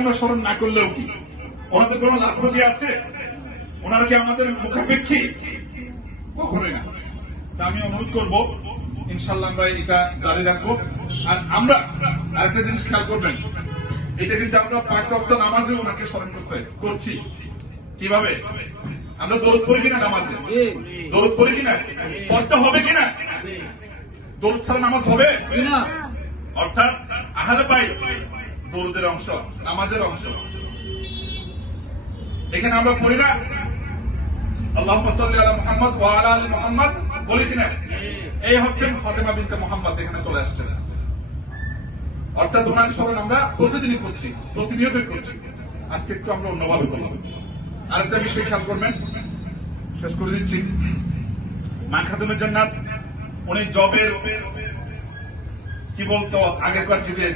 আমরা স্মরণ না করলেও কি ওনাদের কোনো লাভ ক্ষতি আছে? ওনারা কি আমাদের মুখাপেক্ষী? কখনোই না। তা আমি অনুরোধ করবো ইনশাল্লাহ আমরা এটা জারি রাখবো। আর আমরা আরেকটা জিনিস খেয়াল করবেন, এটা কিন্তু আমরা 5 ওয়াক্ত নামাজে ওনাকে স্মরণ করছি। কিভাবে? আমরা দরুদ পড়ি কিনা নামাজে? দরুদ পড়ি কিনা? পড়তে হবে কিনা? দরুদ ছাড়া নামাজ হবে কিনা? অর্থাৎ আহলে বাইত দরুদের অংশ, নামাজের অংশ। এখানে আমরা পড়ি না আল্লাহুম্মা সাল্লি আলা মুহাম্মদ ওয়া আলা আলি মুহাম্মদ, বলি কিনা? এই হচ্ছেন ফাতেমা বিনতে মুহাম্মদ, এখানে চলে আসছেন। অর্থাৎ ওনার স্মরণ আমরা প্রতিদিনই করছি, প্রতিনিয়তই করছি। আজকে একটু আমরা অন্যভাবে করলাম। আরেকটা বিষয় খেয়াল করবেন, শেষ করে দিচ্ছি। মা খাতুনে জান্নাত উনি জবের কি বলতো আগেকার যুগে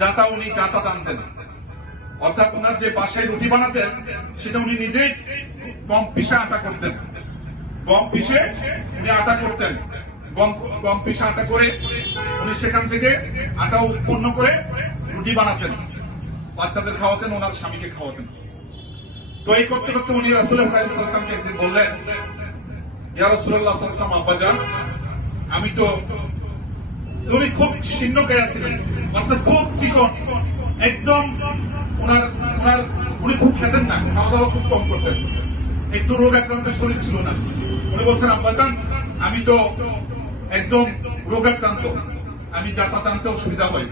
জাতা উনি জাতা টানতেন। অর্থাৎ ওনার যে বাসায় রুটি বানাতেন সেটা উনি নিজেই গম পিষে আটা করতেন। গম পিষে উনি আটা করতেন। গম পিষে আটা করে উনি সেখান থেকে আটা উৎপন্ন করে রুটি বানাতেন, বাচ্চাদের খাওয়াতেন, ওনার স্বামীকে খাওয়াতেন। তো এই করতে করতে উনি রাসূল কারীম সাল্লাল্লাহু আলাইহি ওয়াসাল্লামকে একদিন বললেন, ইয়া রাসূলুল্লাহ সাল্লাল্লাহু আলাইহি ওয়াসাল্লাম, আব্বাজান আমি তো, উনি খুব শীর্ণকায়া ছিলেন, অর্থাৎ খুব চিকন, একদম উনি খুব খেতেন না, খাওয়া দাওয়া খুব কম করতেন, একটু রোগ আক্রান্ত শরীর ছিল না। উনি বলছেন, আব্বাজান আমি তো একদম রোগাক্রান্ত, আমি যাতা টানতে অসুবিধা হয়,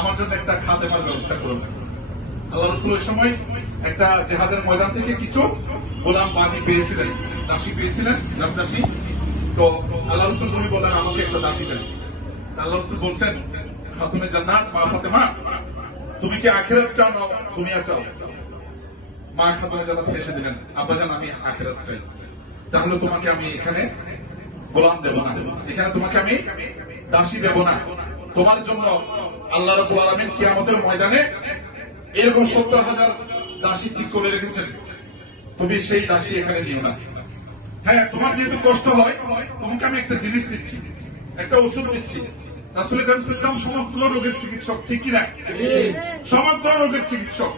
আমার জন্য একটা খাদেমার ব্যবস্থা করুন। আল্লাহ রাসূল ওই সময় একটা জিহাদের ময়দান থেকে কিছু গোলাম বাদী পেয়েছিলেন, দাসী পেয়েছিলেন, দাসী। তো আল্লাহ রাসূল উনি বললেন আমাকে একটা দাসী দেন। আল্লাহ রাসূল বলছেন, খাতুনে জান্নাত মা ফাতেমা তুমি কি আখিরাত চাও না দুনিয়া চাও? মা খাতুনে জান্নাত হেসে দিলেন, আব্বাজান আমি আখিরাত চাই। তাহলে তোমাকে আমি এখানে গোলাম দেব না, এখানে তোমাকে আমি দাসী দেব না। তোমার জন্য আল্লাহ রাব্বুল আলামিন কিয়ামতের ময়দানে এরকম 70,000 দাসী ঠিক করে রেখেছেন, তুমি সেই দাসী এখানে নিও না। হ্যাঁ, তোমার যেহেতু কষ্ট হয় তোমাকে আমি একটা জিনিস দিচ্ছি, একটা ওষুধ দিচ্ছি। রাসূল কারীম সাল্লাল্লাহু আলাইহি ওয়াসাল্লাম সমস্ত রোগের চিকিৎসক, ঠিক কি না? সমস্ত রোগের চিকিৎসক।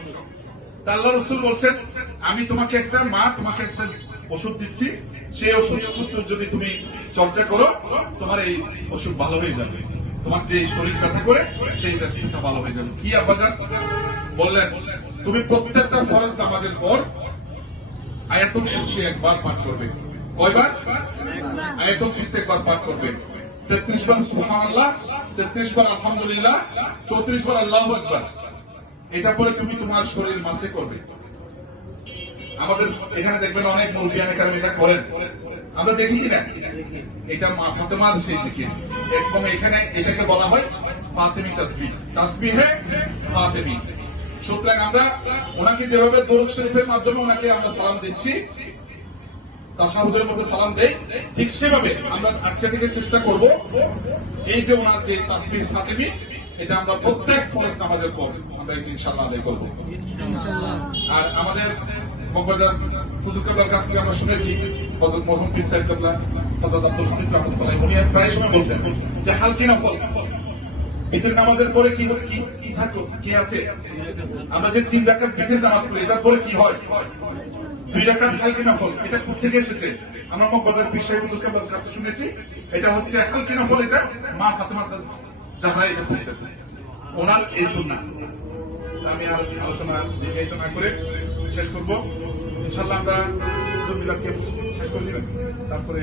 তা আল্লাহ রাসূল বলছেন আমি তোমাকে একটা ওষুধ দিচ্ছি, সেই ওষুধ যদি তুমি চর্চা করো তোমার এই অসুখ ভালো হয়ে যাবে, তোমার যে শরীর ব্যথা করে সেই ব্যথা ভালো হয়ে যাবে। কি আব্বাজান? বললেন তুমি প্রত্যেকটা ফরজ নামাজের পর আয়াতুল কুরসি একবার পাঠ করবে। কয়বার? আয়াতুল কুরসি একবার পাঠ করবে। 33 বার সুবহানাল্লাহ, 33 বার আলহামদুলিল্লাহ, 34 বার আল্লাহু আকবার। এটা পরে তুমি তোমার শরীর মাসে করবে। আমাদের এখানে দেখবেন অনেক মুরব্বিয়ানে কারণ এটা করেন, আমরা দেখি কিনা? এটা মা ফাতেমার সেই জিকির, এবং এখানে এটাকে বলা হয় ফাতেমি তাসবিহ, তাসবিহে ফাতেমি। সুতরাং আমরা ওনাকে যেভাবে দরুদ শরীফের মাধ্যমে ওনাকে আমরা সালাম দিচ্ছি, তাশাহুদের মধ্যে সালাম দেই, ঠিক সেভাবে আমরা আজকে থেকে চেষ্টা করব এই যে ওনার যে তাসবিহ ফাতেমি, এটা আমরা প্রত্যেক ফরজ নামাজের পর আমরা ইনশাআল্লাহ আদায় করব। আর আমাদের মগবাজার হুজুর কেবলার কাছ থেকে আমরা শুনেছি, হযরত মরহুম পীর সাহেব কেবলা হযরত আব্দুল হামিদ রাহমাতুল্লাহ উনি প্রায় সময় বলতেন যে হালকি নফল ঈদের নামাজের পরে কি থাকলো, কি আছে? আমরা যে 3 রাকাত ঈদের নামাজ পড়ি এটার পরে কি হয়? 2 রাকাত হালকি নফল। এটা কোথা থেকে এসেছে? আমরা মগবাজার পীর সাহেব হুজুর কেবলার কাছে শুনেছি, এটা হচ্ছে হালকি নফল। এটা মা ফাতেমা জাহরা এটা করতেন, ওনার এই সুন্নাহ। আমি আর আলোচনা দীর্ঘায়িত না করে শেষ করব। ইনশাআল্লাহ আমরা শেষ করে দিবেন, তারপরে